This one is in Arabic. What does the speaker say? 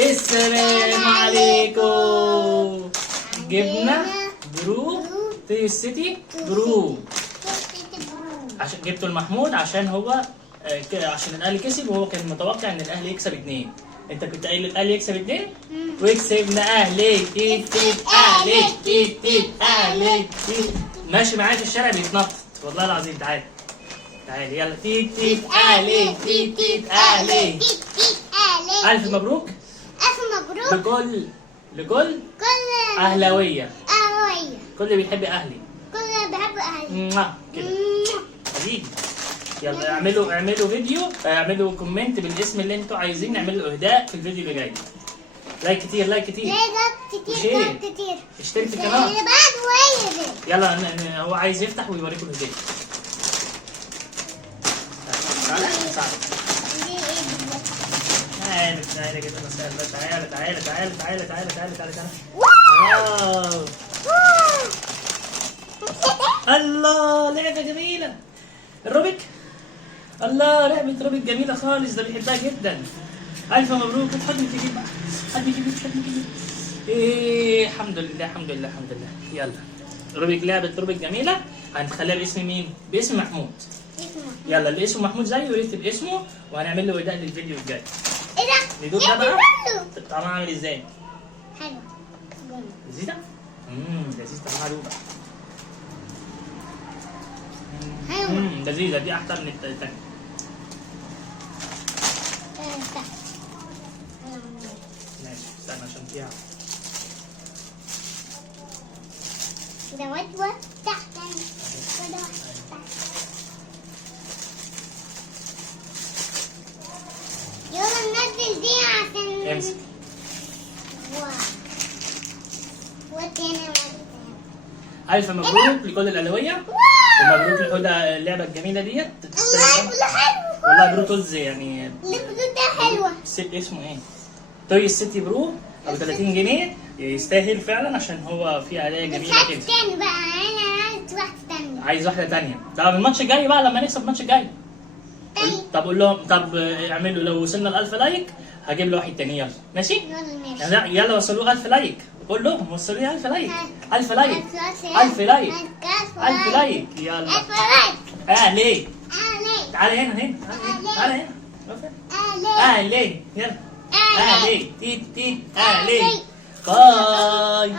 السلام عليكم. جبنا برو توي ستي برو عشان جبته لمحمود عشان هو عشان الاهلي كسب وهو كان متوقع ان الاهلي يكسب 2. انت كنت قايل الاهلي يكسب 2 وكسبنا اهلي. تيت تيت اهلي تيت تيت اهلي تيت. ماشي معايا في الشارع بيتنطط والله العظيم. تعالى تعالى يلا. تيت تيت اهلي تيت تيت اهلي. الف مبروك. الف مبروك لكل اهلاويه. كل اللي بيحب اهلي. كل اللي بيحب اهلي كده حبيبي. يلا اعملوا فيديو، اعملوا كومنت بالاسم اللي انتوا عايزين نعمل له اهداء في الفيديو اللي جاي. لايك كتير لايك كتير. كتير كتير. اشترك في القناه. يلا هو عايز يفتح ويوريكم الهديه. تعالى تعالى كده تعالى. واو الله لعبه جميله. الروبيك. الله لعبه روبيك جميله خالص، ده بيحبها جدا. الف مبروك. حد كبير بقى، حد كبير. ايه الحمد لله. يلا روبيك، لعبه روبيك جميله. هنخليها باسم مين؟ باسم محمود. يلا اللي اسمه محمود زيه يكتب اسمه وهنعمل له اهداء للفيديو الجاي. ايه ده؟ ندوق ده بقى. طعمها عامل ازاي؟ حلو. لذيذه؟ لذيذه. طعمها دوق بقى. لذيذه. دي احسن من الثانيه. ماشي استنى عشان فيها ده تحت. يلا ننزل دي عشان امسك. ألف مبروك لكل الأهلاوية ومبروك لهدى اللعبة الجميلة ديت. والله حلو. والله برو تولز يعني. البلو ده حلوة. اسمه ايه؟ توي ستي برو أو 30 جنيه يستاهل فعلا عشان هو فيه هدايا جميلة كده. تاني بقى أنا عايز واحدة تانية. عايز واحدة تانية. طب الماتش الجاي بقى لما نكسب الماتش الجاي. طب قول لهم، طب اعملوا لو وصلنا ل 1000 لايك هجيب له واحد تاني. يلا ماشي؟ يلا وصلوا 1000 لايك. قول لهم وصلوا لي 1000 لايك. 1000 لايك. 1000 لايك. 1000 لايك. يلا. 1000 لايك. ليه؟ تعالى هنا. تعالى هنا. ليه؟ يلا. ليه؟ تيت باي.